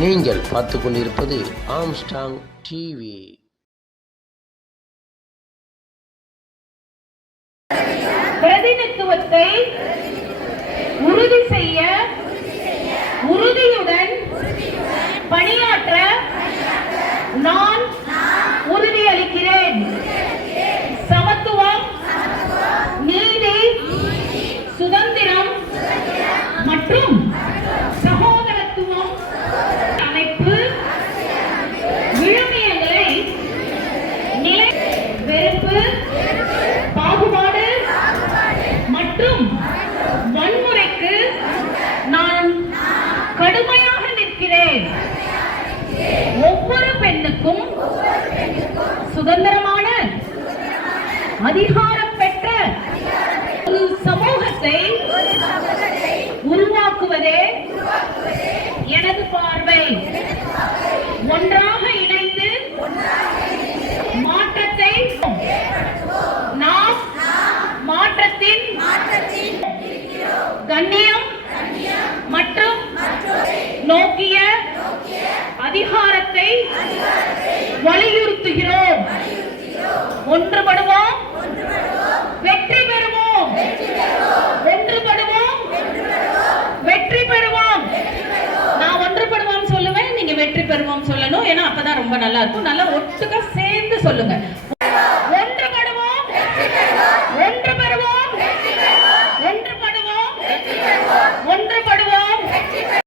நீங்கள் பார்த்து கொண்டிருப்பது ஆம்ஸ்டாங் டிவி. பிரதிநிதித்துவத்தை உறுதி செய்ய உறுதியுடன் பணியாற்ற நான் உறுதியளிக்கிறேன். சமத்துவம், நீதி, சுதந்திரம் மற்றும் சகோதரத்துவம் அமைப்பு விழுமியங்களை நிலை வெறுப்பு, பாகுபாடு மற்றும் வன்முறைக்கு நான் கடுமையாக நிற்கிறேன். ஒவ்வொரு பெண்ணுக்கும் சுதந்திரமான அதிகாரம் பெற்ற ஒரு சமூகத்தை உருவாக்குவதே எனது பார்வை. ஒன்றாக இணைந்து மாற்றத்தை நாம் மாற்றத்தின் கண்ணியம் மற்றும் நோக்கிய அதிகாரத்தை வலியுறுத்துகிறோம். ஒன்றுபடுவோம், வெற்றி பெறுவோம். ஒன்றுபடுவோம், வெற்றி பெறுவோம். நான் ஒன்றுபடுவோம் சொல்லுவேன், நீங்க வெற்றி பெறுவோம் சொல்லணும். ஏன்னா அப்பதான் ரொம்ப நல்லா இருக்கும். நல்லா ஒட்டுக்கா சேர்ந்து சொல்லுங்க.